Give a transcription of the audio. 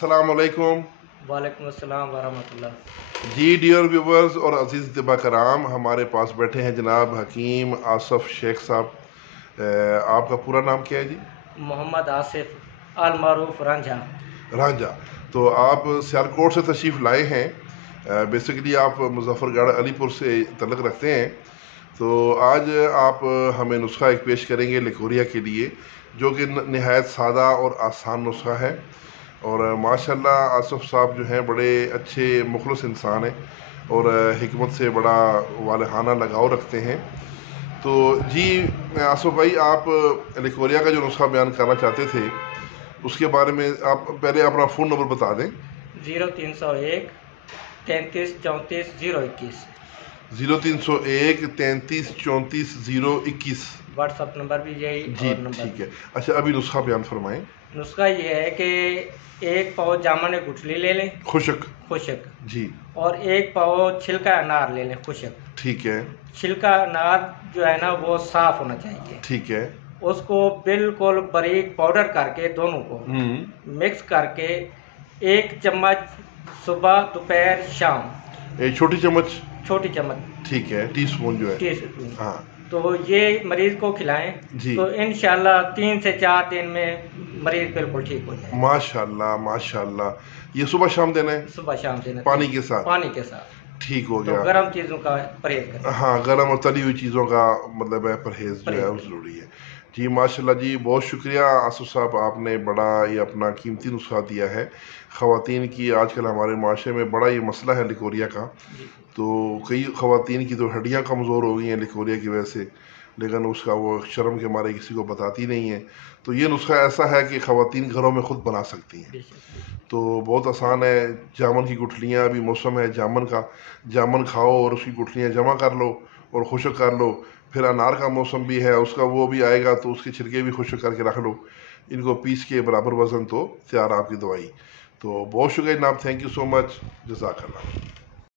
अस्सलाम वालेकुम। वालेकुम अस्सलाम वरहमतुल्लाह। जी डियर व्यूवर्स और अजीज़ तिबा कराम, हमारे पास बैठे हैं जनाब हकीम आसफ शेख साहब। आपका पूरा नाम क्या है जी? मोहम्मद आसिफ अल मारूफ रांझा। रांझा। तो आप सियालकोट से तशरीफ़ लाए हैं। बेसिकली आप मुजफ्फरगढ़ अलीपुर से तल्लुक़ रखते हैं। तो आज आप हमें नुस्खा एक पेश करेंगे लिकोरिया के लिए, जो कि नहायत सादा और आसान नुस्खा है। और माशाल्लाह आसफ साहब जो हैं बड़े अच्छे मुखलस इंसान हैं और हिकमत से बड़ा वालहाना लगाव रखते हैं। तो जी आसफ भाई, आप लिकोरिया का जो नुस्खा बयान करना चाहते थे उसके बारे में आप पहले अपना फ़ोन नंबर बता दें। 0301 33 34 021। 0301 33 34 021। व्हाट्सअप नंबर भी यही जी और नंबर ठीक है। अच्छा, अभी नुस्खा बयान फरमाएं। नुस्खा ये है कि एक पाव जामुन गुठली ले लें खुशक। खुशक, जी और एक पाव छिलका अनार ले लें खुशक। ठीक है। छिलका अनार जो है ना वो साफ होना चाहिए। ठीक है। उसको बिल्कुल बारीक पाउडर करके दोनों को मिक्स करके 1 चम्मच सुबह दोपहर शाम, एक छोटी चम्मच। छोटी चम्मच ठीक है, टी स्पून जो है। टी स्पून, हाँ तो ये मरीज को खिलाएं जी। तो इंशाल्लाह 3 से 4 दिन में मरीज बिल्कुल ठीक हो जाए। माशाल्लाह माशाल्लाह। ये सुबह शाम देना है? सुबह शाम देना, पानी के साथ? पानी के साथ। ठीक हो तो गया। गर्म चीज़ों का परहेज करें। हाँ, गर्म और तली हुई चीज़ों का मतलब है परहेज़ जो है वो परहेज। ज़रूरी है। जी माशाल्लाह जी, बहुत शुक्रिया आसफ साहब, आपने बड़ा ये अपना कीमती नुस्खा दिया है। ख़वातीन की आजकल हमारे माशरे में बड़ा ये मसला है लिकोरिया का। तो कई ख़वातीन की तो हड्डियाँ कमज़ोर हो गई हैं लिकोरिया की वजह से, लेकिन उसका वो शर्म के मारे किसी को बताती नहीं है। तो ये नुस्खा ऐसा है कि ख़वातीन घरों में ख़ुद बना सकती हैं। तो बहुत आसान है। जामुन की गुठलियाँ, अभी मौसम है जामुन का, जामुन खाओ और उसकी गुठलियाँ जमा कर लो और खुश्क कर लो। फिर अनार का मौसम भी है, उसका वो भी आएगा तो उसके छिलके भी खुश्क करके रख लो। इनको पीस के बराबर वज़न तो तैयार आपकी दवाई। तो बहुत शुक्रिया जनाब, थैंक यू सो मच, जज़ाकल्लाह।